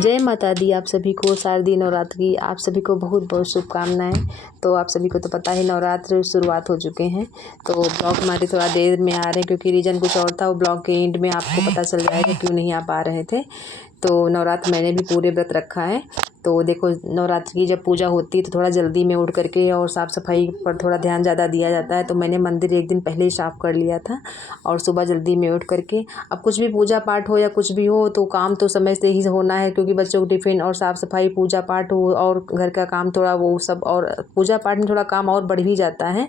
जय माता दी। आप सभी को शारदीय नवरात्र की आप सभी को बहुत बहुत शुभकामनाएं। तो आप सभी को तो पता ही नवरात्र शुरुआत हो चुके हैं। तो ब्लॉग हमारे थोड़ा देर में आ रहे हैं क्योंकि रीज़न कुछ और था। वो ब्लॉग के एंड में आपको पता चल जाएगा क्यों नहीं आ पा रहे थे। तो नवरात्र मैंने भी पूरे व्रत रखा है। तो देखो नवरात्र की जब पूजा होती है तो थोड़ा जल्दी में उठ करके और साफ़ सफाई पर थोड़ा ध्यान ज़्यादा दिया जाता है। तो मैंने मंदिर एक दिन पहले ही साफ़ कर लिया था और सुबह जल्दी में उठ करके अब कुछ भी पूजा पाठ हो या कुछ भी हो तो काम तो समय से ही होना है, क्योंकि बच्चों को टिफ़िन और साफ़ सफाई पूजा पाठ हो और घर का काम थोड़ा वो सब, और पूजा पाठ में थोड़ा काम और बढ़ भी जाता है।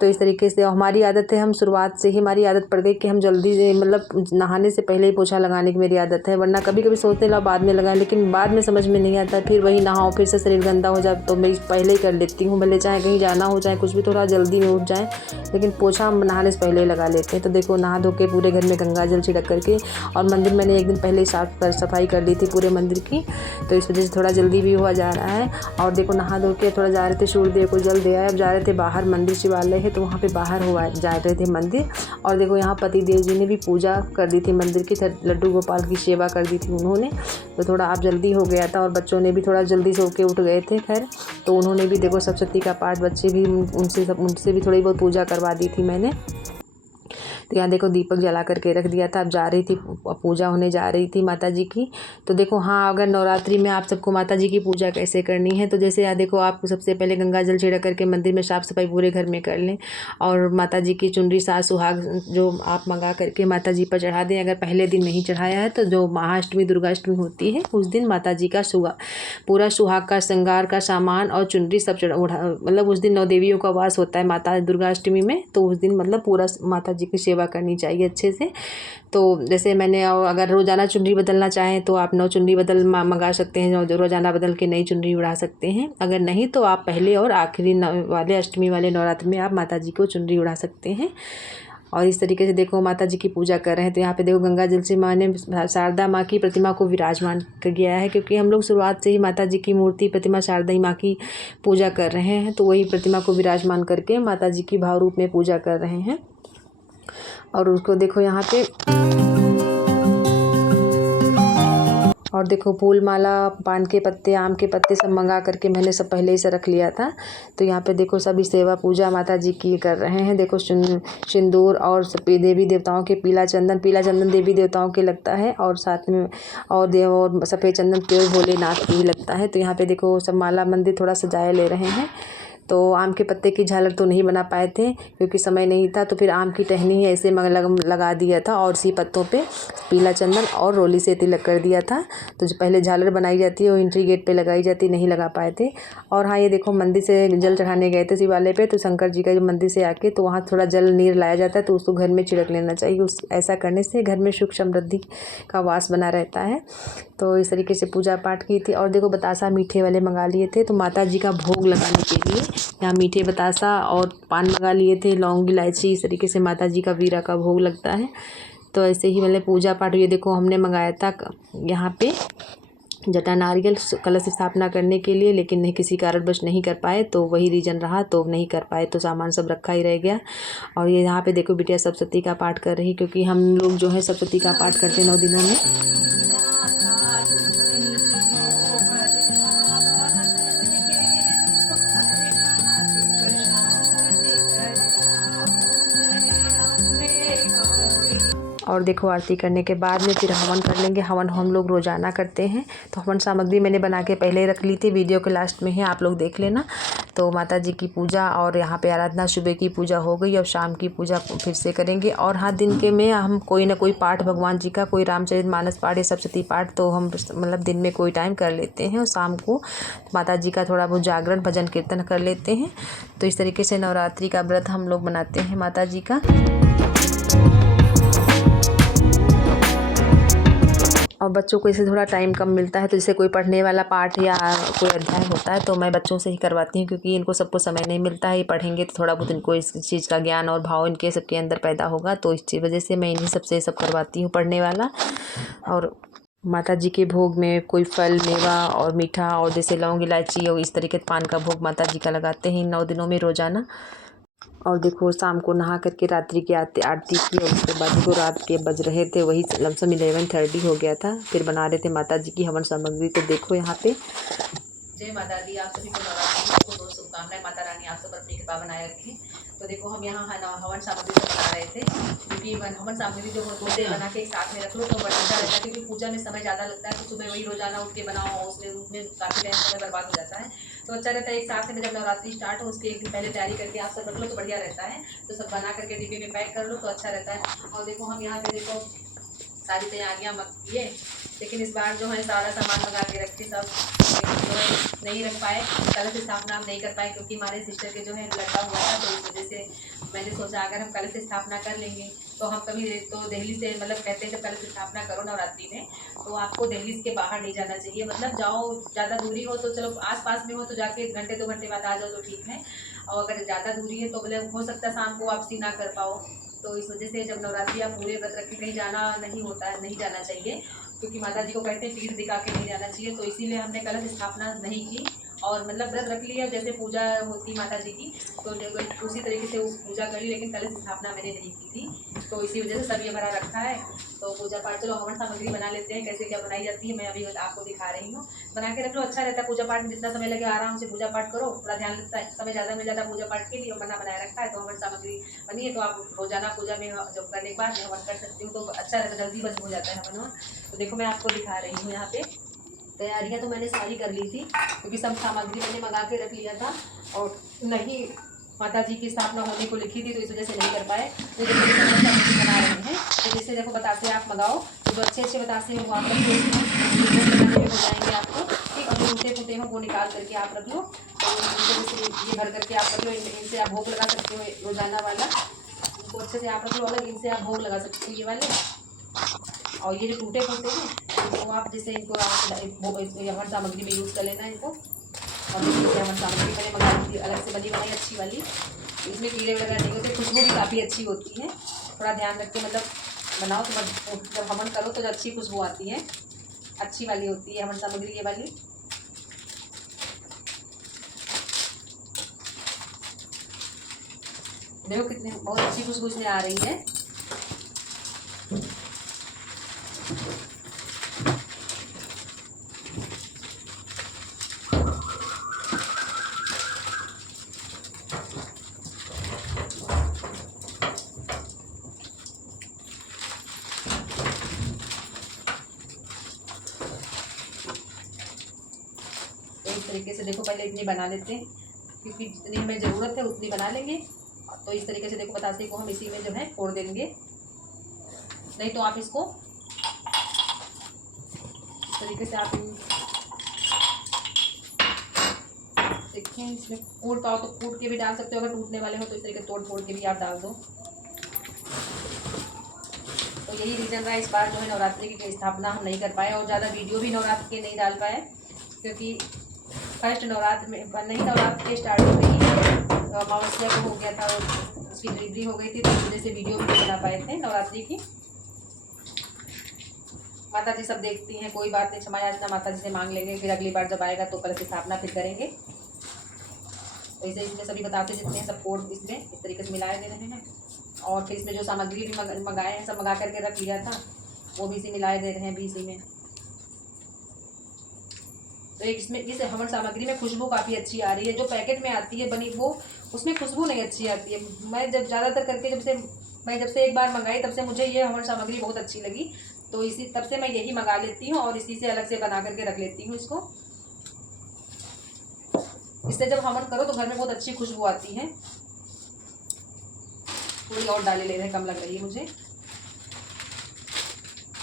तो इस तरीके से हमारी आदत है, हम शुरुआत से ही हमारी आदत पड़ गई कि हम जल्दी से मतलब नहाने से पहले ही पोछा लगाने की मेरी आदत है। वरना कभी कभी सोचते ला बाद में लगाएं, लेकिन बाद में समझ में नहीं आता, फिर वही नहाओ फिर से शरीर गंदा हो जाए। तो मैं पहले ही कर लेती हूँ, भले चाहे कहीं जाना हो चाहे कुछ भी, थोड़ा जल्दी में उठ जाए, लेकिन पोछा हम नहाने से पहले ही लगा लेते हैं। तो देखो नहा धो के पूरे घर में गंगा जल छिड़क करके, और मंदिर मैंने एक दिन पहले ही सफाई कर ली थी पूरे मंदिर की। तो इस वजह से थोड़ा जल्दी भी हुआ जा रहा है। और देखो नहा धो के थोड़ा जा रहे थे सूर्यदेव को जल दे आए। अब जा रहे थे बाहर, मंदिर शिवालय है तो वहाँ पे बाहर हुआ जा रहे थे मंदिर। और देखो यहाँ पति देव जी ने भी पूजा कर दी थी मंदिर की, लड्डू गोपाल की सेवा कर दी थी उन्होंने। तो थोड़ा आप जल्दी हो गया था और बच्चों ने भी थोड़ा जल्दी सो के उठ गए थे। खैर तो उन्होंने भी देखो सप्तशती का पाठ, बच्चे भी उनसे भी थोड़ी बहुत पूजा करवा दी थी मैंने। तो यहाँ देखो दीपक जला करके रख दिया था। अब जा रही थी, पूजा होने जा रही थी माता जी की। तो देखो हाँ, अगर नवरात्रि में आप सबको माता जी की पूजा कैसे करनी है, तो जैसे यहाँ देखो आपको सबसे पहले गंगा जल छिड़क करके मंदिर में साफ़ सफाई पूरे घर में कर लें। और माता जी की चुनरी साज सुहाग जो आप मंगा करके माता जी पर चढ़ा दें। अगर पहले दिन नहीं चढ़ाया है तो जो महाअष्टमी दुर्गाष्टमी होती है उस दिन माता जी का पूरा सुहाग का श्रृंगार का सामान और चुनरी सब मतलब उस दिन नौ देवियों का वास होता है माता दुर्गाष्टमी में। तो उस दिन मतलब पूरा माता जी की सेवा करनी चाहिए अच्छे से। तो जैसे मैंने, अगर रोज़ाना चुनरी बदलना चाहें तो आप 9 चुनरी मंगा सकते हैं, रोज़ाना बदल के नई चुनरी उड़ा सकते हैं। अगर नहीं तो आप पहले और आखिरी वाले अष्टमी वाले नवरात्र में आप माता जी को चुनरी उड़ा सकते हैं। और इस तरीके से देखो माता जी की पूजा कर रहे हैं। तो यहाँ पे देखो गंगा जल से माँ ने शारदा माँ की प्रतिमा को विराजमान कर गया है, क्योंकि हम लोग शुरुआत से ही माता जी की मूर्ति प्रतिमा शारदा माँ की पूजा कर रहे हैं। तो वही प्रतिमा को विराजमान करके माता जी की भाव रूप में पूजा कर रहे हैं। और उसको देखो यहाँ पे, और देखो फूल माला, पान के पत्ते, आम के पत्ते सब मंगा करके मैंने सब पहले ही से रख लिया था। तो यहाँ पे देखो सभी सेवा पूजा माता जी की कर रहे हैं। देखो सिंदूर और देवी देवताओं के पीला चंदन देवी देवताओं के लगता है, और साथ में और सफ़ेद चंदन प्योर भोलेनाथ की भी लगता है। तो यहाँ पे देखो सब माला मंदिर थोड़ा सजाए ले रहे हैं। तो आम के पत्ते की झालर तो नहीं बना पाए थे क्योंकि समय नहीं था, तो फिर आम की टहनी ऐसे लगा दिया था और इसी पत्तों पे पीला चंदन और रोली से तिलक कर दिया था। तो जो पहले झालर बनाई जाती है वो एंट्री गेट पे लगाई जाती, नहीं लगा पाए थे। और हाँ ये देखो मंदिर से जल चढ़ाने गए थे शिवालय पे, तो शंकर जी का जो मंदिर से आके तो वहाँ थोड़ा जल नीर लाया जाता है, तो उसको घर में छिड़क लेना चाहिए। ऐसा करने से घर में सुख समृद्धि का वास बना रहता है। तो इस तरीके से पूजा पाठ की थी। और देखो बतासा मीठे वाले मंगा लिए थे, तो माता जी का भोग लगाने के लिए यहाँ मीठे बतासा और पान मंगा लिए थे, लौंग इलायची, इस तरीके से माता जी का वीरा का भोग लगता है। तो ऐसे ही मतलब पूजा पाठ, ये देखो हमने मंगाया था यहाँ पे जटा नारियल कलश स्थापना करने के लिए, लेकिन नहीं किसी कारणवश नहीं कर पाए, तो वही रीज़न रहा, तो नहीं कर पाए, तो सामान सब रखा ही रह गया। और ये यहाँ पे देखो बिटिया सप्तशती का पाठ कर रही, क्योंकि हम लोग जो है सप्तशती का पाठ करते 9 दिनों में। और देखो आरती करने के बाद में फिर हवन कर लेंगे। हवन हम लोग रोज़ाना करते हैं। तो हवन सामग्री मैंने बना के पहले रख ली थी, वीडियो के लास्ट में है, आप लोग देख लेना। तो माता जी की पूजा और यहाँ पे आराधना, सुबह की पूजा हो गई, और शाम की पूजा फिर से करेंगे। और हाँ दिन के में हम कोई ना कोई पाठ भगवान जी का, कोई रामचरितमानस पाठ या सप्तशती पाठ, तो हम मतलब दिन में कोई टाइम कर लेते हैं, और शाम को माता जी का थोड़ा बहुत जागरण भजन कीर्तन कर लेते हैं। तो इस तरीके से नवरात्रि का व्रत हम लोग बनाते हैं माता जी का। और बच्चों को इसे थोड़ा टाइम कम मिलता है, तो जैसे कोई पढ़ने वाला पाठ या कोई अध्याय होता है तो मैं बच्चों से ही करवाती हूँ, क्योंकि इनको सबको समय नहीं मिलता है। ये पढ़ेंगे तो थोड़ा बहुत इनको इस चीज़ का ज्ञान और भाव इनके सबके अंदर पैदा होगा। तो इस वजह से मैं इन्हीं सबसे सब करवाती हूँ पढ़ने वाला। और माता जी के भोग में कोई फल, मेवा और मीठा, और जैसे लौंग इलायची और इस तरीके पान का भोग माता जी का लगाते हैं इन 9 दिनों में रोज़ाना। और देखो शाम को नहा करके रात्रि की आरती की और उसके बाद देखो रात के बज रहे थे वही लमसम 11:30 हो गया था। फिर बना रहे थे माता जी की हवन सामग्री। तो देखो यहाँ पे जय माता दी, आप सभी को नवरात्रि की बहुत बहुत शुभकामनाएं। माता रानी आप सब पर अपनी कृपा बनाए रखें। तो देखो हम यहाँ हवन सामग्री को बना रहे थे, क्योंकि हवन सामग्री जो होते बना के एक साथ में रख लो तो बड़ा अच्छा रहता है, क्योंकि पूजा में समय ज़्यादा लगता है। तो सुबह वही रोजाना उठ के बनाओ, उसमें काफ़ी टाइम समय बर्बाद हो जाता है। तो अच्छा रहता है एक साथ में जब नवरात्रि स्टार्ट हो उसके एक दिन पहले तैयारी करके आप सब रख लो तो बढ़िया रहता है। तो सब बना करके डिब्बे में पैक कर लो तो अच्छा रहता है। और देखो हम यहाँ पे देखो सारी तैयारियाँ किए, लेकिन इस बार जो है सारा सामान मंगा के रखे, सब जो है नहीं रख पाए, कलश स्थापना हम नहीं कर पाए, क्योंकि हमारे सिस्टर के जो है लड़का हुआ था। तो इस वजह से मैंने सोचा अगर हम कलश स्थापना कर लेंगे तो हम कभी तो दिल्ली से मतलब कहते हैं जब कलश स्थापना करो नवरात्रि में तो आपको दिल्ली के बाहर नहीं जाना चाहिए। मतलब जाओ, ज़्यादा दूरी हो तो चलो, आस पास में हो तो जाके घंटे 2 घंटे बाद आ जाओ तो ठीक है। और अगर ज़्यादा दूरी है तो मतलब हो सकता है शाम को वापसी ना कर पाओ। तो इस वजह से जब नवरात्रि आप पूरे व्रत रख के कहीं जाना नहीं होता है, नहीं जाना चाहिए, क्योंकि माता जी को कहते हैं पीठ दिखा के नहीं जाना चाहिए। तो इसीलिए हमने कलश स्थापना नहीं की और मतलब व्रत रख लिया, जैसे पूजा होती माता जी की तो उसी तरीके से उस पूजा करी, लेकिन कलश स्थापना मैंने नहीं की थी। तो इसी वजह से सब ये भरा रखा है। तो पूजा पाठ चलो हवन सामग्री बना लेते हैं, कैसे क्या बनाई जाती है मैं अभी आपको दिखा रही हूँ। बना के रख लो, अच्छा रहता है। पूजा पाठ में जितना समय लगे आराम से पूजा पाठ करो, थोड़ा ध्यान लगता है, समय ज़्यादा में ज़्यादा पूजा पाठ के लिए बना बनाया रखा है। तो हवन सामग्री बनी है तो आप रोजाना पूजा में जब करने के बाद हवन कर सकती हूँ तो अच्छा रहता है, जल्दी बस हो जाता है हवन। तो देखो मैं आपको दिखा रही हूँ यहाँ पे तैयारियाँ तो मैंने सारी कर ली थी, क्योंकि सब सामग्री मैंने मंगा के रख लिया था और नहीं माता जी की स्थापना होने को लिखी थी तो इस वजह से नहीं कर पाए। तो देखो सामग्री बना रहे हैं। तो जैसे देखो बतासे आप मंगाओ तो जो अच्छे अच्छे बतासे हैं वो आप रख लो, बनाने में हो जाएंगे आपको। ठीक, और जो टूटे फूटे हों वो निकाल करके आप रख लो। तो ये भर करके आप रख लो, इनसे आप भोग लगा सकते हो रोजाना वाला, इनको अच्छे से आप रख लो अलग, इनसे आप भोग लगा सकते हो ये वाले। और ये जो टूटे फूटे हैं तो आप जैसे इनको हवन सामग्री में यूज़ कर लेना इनको। और जैसे हवन सामग्री मैंने मंगा दी अलग से बनी बनाई अच्छी वाली, इसमें कीड़े वगैरह नहीं होते, खुशबू भी काफ़ी अच्छी होती है। थोड़ा ध्यान रख के मतलब बनाओ तो जब हवन करो तो अच्छी खुशबू आती है, अच्छी वाली होती है हवन सामग्री ये वाली। देखो कितने बहुत अच्छी खुशबू इसमें आ रही है। इस तरीके से देखो पहले इतनी बना लेते हैं, क्योंकि जितनी हमें ज़रूरत है उतनी बना लेंगे। तो इस तरीके से देखो बतासे को हम इसी में जो है फोड़ देंगे, नहीं तो आप इसको इस तरीके से आप देखें, इसमें कूट पाओ तो कूट के भी डाल सकते हो, अगर टूटने वाले हो तो इस तरीके से तोड़ फोड़ के भी आप डाल दो। तो यही रीज़न रहा इस बार जो है नवरात्रि की स्थापना हम नहीं कर पाए और ज़्यादा वीडियो भी नवरात्र के नहीं डाल पाए, क्योंकि फर्स्ट नवरात्र में नहीं, नवरात्र के स्टार्टिंग में ही अमावस्या को हो गया था और उसकी डिलीवरी हो गई थी, तो इस वजह से वीडियो भी नहीं बना पाए थे नवरात्रि की। माता जी सब देखती हैं, कोई बात नहीं, क्षमा याचना माता जी से मांग लेंगे, फिर अगली बार जब आएगा तो कलश स्थापना फिर करेंगे। तो इसे इसमें सभी बताते जितने हैं सब कोड इसमें इस तरीके से मिलाए दे रहे हैं। और फिर इसमें जो सामग्री भी मंगाए हैं सब मंगा करके रख लिया था वो भी इसी मिलाए दे रहे हैं भी इसी में। तो एक इसमें इस हवन सामग्री में खुशबू काफ़ी अच्छी आ रही है, जो पैकेट में आती है बनी वो उसमें खुशबू नहीं अच्छी आती है। मैं जब ज़्यादातर करके जब से एक बार मंगाई तब से मुझे ये हवन सामग्री बहुत अच्छी लगी, तो इसी तब से मैं यही मंगा लेती हूँ और इसी से अलग से बना करके रख लेती हूँ इसको। इससे जब हवन करो तो घर में बहुत अच्छी खुशबू आती है। थोड़ी और डाले ले रहे हैं, कम लग रही है मुझे,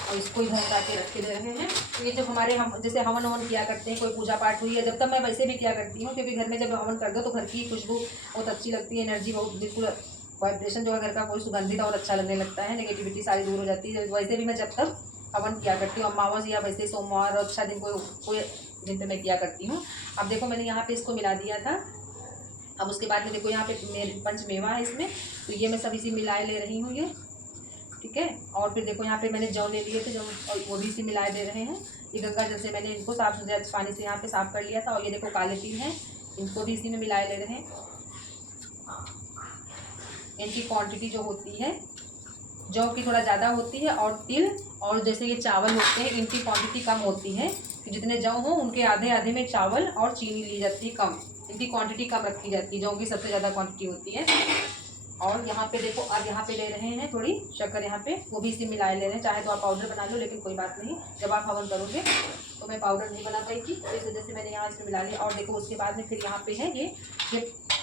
और इसको इधर हटा के रख के दे रहे हैं। तो ये जब हमारे हम जैसे हवन हवन किया करते हैं, कोई पूजा पाठ हुई है, जब तक मैं वैसे भी किया करती हूँ, क्योंकि घर में जब हवन कर दो तो घर की खुशबू बहुत अच्छी लगती है, एनर्जी बहुत बिल्कुल वाइब्रेशन जो है घर का कोई सुगंधित और अच्छा लगने लगता है, नेगेटिविटी सारी दूर हो जाती है। वैसे भी मैं जब तक हवन किया करती हूँ, अमावस या वैसे सोमवार और अच्छा दिन कोई दिन पर मैं किया करती हूँ। अब देखो मैंने यहाँ पे इसको मिला दिया था। अब उसके बाद में देखो यहाँ पे मेरे पंचमेवा है इसमें, तो ये मैं सब इसी मिलाए ले रही हूँ ये, ठीक है। और फिर देखो यहाँ पे मैंने जौ ले लिए थे, जौ और वो भी इसी मिलाए दे रहे हैं। ये गंगा जल से मैंने इनको साफ सुथरे पानी से यहाँ पे साफ कर लिया था। और ये देखो काले तिल हैं, इनको भी इसी में मिलाए ले रहे हैं। इनकी क्वांटिटी जो होती है जौ की थोड़ा ज़्यादा होती है, और तिल और जैसे ये चावल होते हैं इनकी क्वांटिटी कम होती है कि जितने जौ हो उनके आधे आधे में चावल और चीनी ली जाती है कम, इनकी क्वांटिटी कम रखी जाती है, जौ की सबसे ज़्यादा क्वांटिटी होती है। और यहाँ पे देखो अब यहाँ पे ले रहे हैं थोड़ी शक्कर, यहाँ पे वो भी इसी मिलाए ले रहे हैं, चाहे तो आप पाउडर बना लो लेकिन कोई बात नहीं, जब आप हवन करोगे तो मैं पाउडर नहीं बना पाई थी तो इस वजह से मैंने यहाँ इसमें मिला लिया। और देखो उसके बाद में फिर यहाँ पे है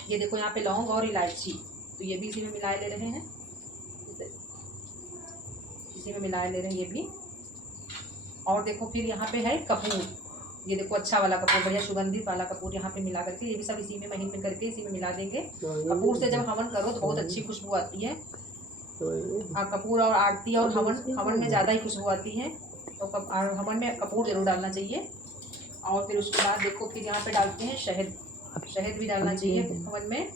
ये देखो यहाँ पे लौंग और इलायची, तो ये भी इसी में मिलाए ले रहे हैं, इसी में मिलाए ले रहे हैं ये भी। और देखो फिर यहाँ पे है कपूर, ये देखो अच्छा वाला कपूर, बढ़िया सुगंधित वाला कपूर यहाँ पे मिला करके, ये भी सब इसी में महीन में करके इसी में मिला देंगे। कपूर से जब हवन करो तो बहुत अच्छी खुशबू आती है। कपूर और आरती और हवन में ज़्यादा ही खुशबू आती है, तो हवन में कपूर जरूर डालना चाहिए। और फिर उसके बाद देखो फिर यहाँ पे डालते हैं शहद, शहद भी डालना चाहिए हवन में।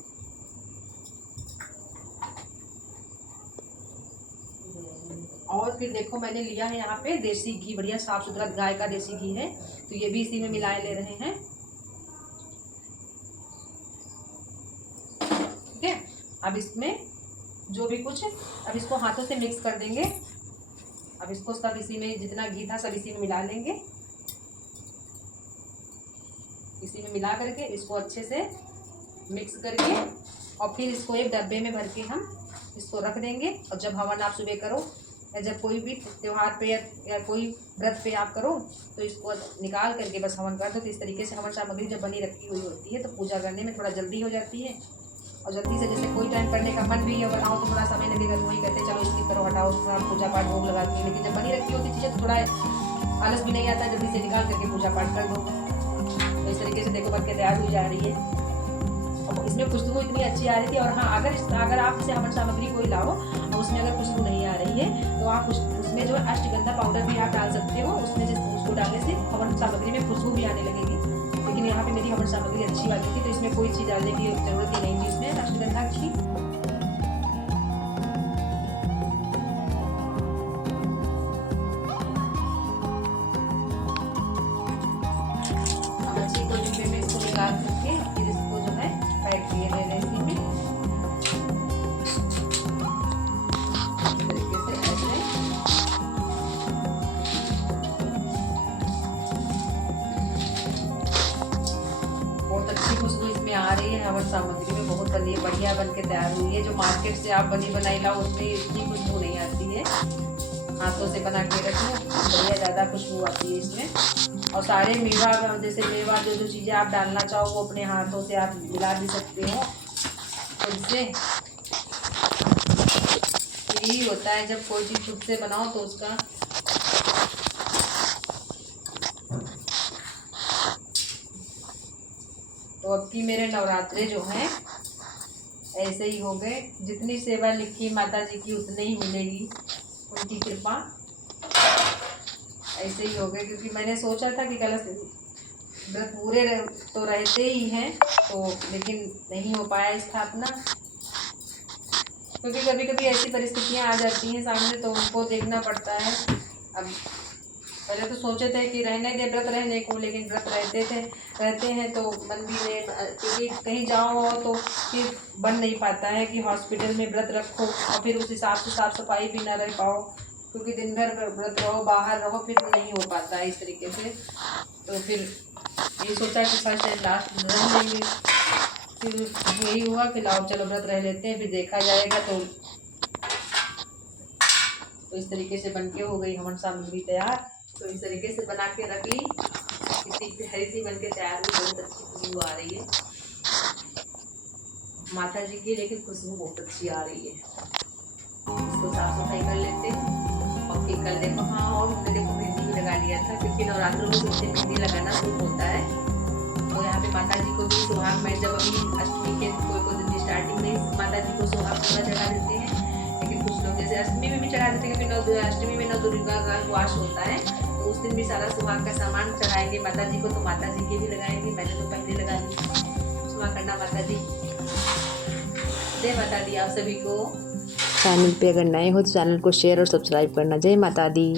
और फिर देखो मैंने लिया है यहाँ पे देसी घी, बढ़िया साफ सुथरा गाय का देसी घी है, तो ये भी इसी में मिलाए ले रहे हैं। ठीक है, अब इसमें जो भी कुछ, अब इसको हाथों से मिक्स कर देंगे। अब इसको सब इसी में, जितना घी था सब इसी में मिला लेंगे, इसी में मिला करके इसको अच्छे से मिक्स करके, और फिर इसको एक डब्बे में भर के हम इसको रख देंगे। और जब हवन आप सुबह करो या जब कोई भी त्योहार पे या कोई व्रत पे आप करो तो इसको निकाल करके बस हवन कर दो। तो इस तरीके से हवन सामग्री जब बनी रखी हुई होती है तो पूजा करने में थोड़ा जल्दी हो जाती है। और जल्दी से जैसे कोई टाइम करने का मन भी है बनाओ तो थोड़ा समय लगेगा, तो वही कहते हैं चलो इसकी करो हटाओ, थोड़ा पूजा पाठ भोग लगाती है। लेकिन जब बनी रखी होती चीज़ें तो थोड़ा आलस भी नहीं आता, जल्दी से निकाल करके पूजा पाठ कर दो। तो इस तरीके से देखो बन के तैयार हुई जा रही है। इसमें खुशबू इतनी अच्छी आ रही थी। और हाँ, अगर आप इसे हवन सामग्री कोई लाओ और उसमें अगर खुशबू नहीं आ रही है तो आप उसमें जो है अष्टगंधा पाउडर भी आप डाल सकते हो, उसमें उसको डालने से हवन सामग्री में खुशबू भी आने लगेगी। लेकिन यहाँ पे मेरी हवन सामग्री अच्छी वाली थी तो इसमें कोई चीज़ डालने की जरूरत ही नहीं थी, इसमें अष्टगंधा की। अब अच्छी कोई डिब्बे में इसको निकाल करके फिर इसको जो है पैक किए ले इसी में तरीके से ऐसे। बहुत अच्छी खुशबू इसमें आ रही है, हवन सामग्री में बहुत बढ़िया बन के तैयार हुई है। जो मार्केट से आप बनी बनाई लाओ उसमें इतनी खुशबू नहीं आती है, हाथों से बना के रखो बढ़िया ज़्यादा खुशबू आती है इसमें। और सारे मेवा, जैसे मेवा जो चीज़ें आप डालना चाहो वो अपने हाथों से आप मिला भी सकते हो। तो इससे यही होता है जब कोई चीज़ खुद से बनाओ तो उसका तो अब की मेरे नवरात्रे जो हैं ऐसे ही हो गए। जितनी सेवा लिखी माता जी की उतनी ही मिलेगी, उनकी कृपा ऐसे ही हो गए। क्योंकि मैंने सोचा था कि कलश व्रत पूरे तो रहते ही हैं तो, लेकिन नहीं हो पाया स्थापना, क्योंकि कभी कभी ऐसी परिस्थितियां आ जाती हैं सामने तो उनको देखना पड़ता है। अब पहले तो सोचे थे कि रहने दे व्रत रहने को, लेकिन व्रत रहते हैं तो मन भी नहीं, क्योंकि कहीं जाओ तो फिर बन नहीं पाता है कि हॉस्पिटल में व्रत रखो और फिर उस हिसाब से साफ सफाई भी ना रह पाओ, क्योंकि दिन भर व्रत रहो बाहर रहो फिर नहीं हो पाता है इस तरीके से। तो फिर ये सोचा कि फर्स्ट एंड लास्ट रह लेंगे, फिर यही हुआ कि लाओ चलो व्रत रह लेते हैं फिर देखा जाएगा। तो इस तरीके से बन के हो गई हवन सामग्री तैयार। तो इस तरीके से बना के रख ली, इतनी प्यारी सी बन के तैयार हुई, बहुत अच्छी खुशबू आ रही है माता जी की, लेकिन खुशबू बहुत अच्छी आ रही है। इसको साफ सफाई कर लेते हैं और फिर कल देखो, हाँ और हमने देखो मेहंदी भी लगा लिया था, क्योंकि नवरात्रों में सबसे मेहंदी लगाना शुरू होता है। तो यहाँ पे माता जी को भी सुहाग में, जब अभी अष्टमी के कोई दिन स्टार्टिंग में माता जी को सुहाग पूरा चढ़ा देते हैं, लेकिन कुछ लोग जैसे अष्टमी में भी चढ़ा देते हैं, क्योंकि अष्टमी में नौ दुर्गा का उपवास होता है तो उस दिन भी सारा सुहाग का सामान चढ़ाएंगे माता जी को, तो माता जी के भी लगाएंगे। मैंने तो पहले लगा ली सुहाग करना माता जी। जय माता दी आप सभी को। चैनल पे अगर नए हो तो चैनल को शेयर और सब्सक्राइब करना। जय माता दी।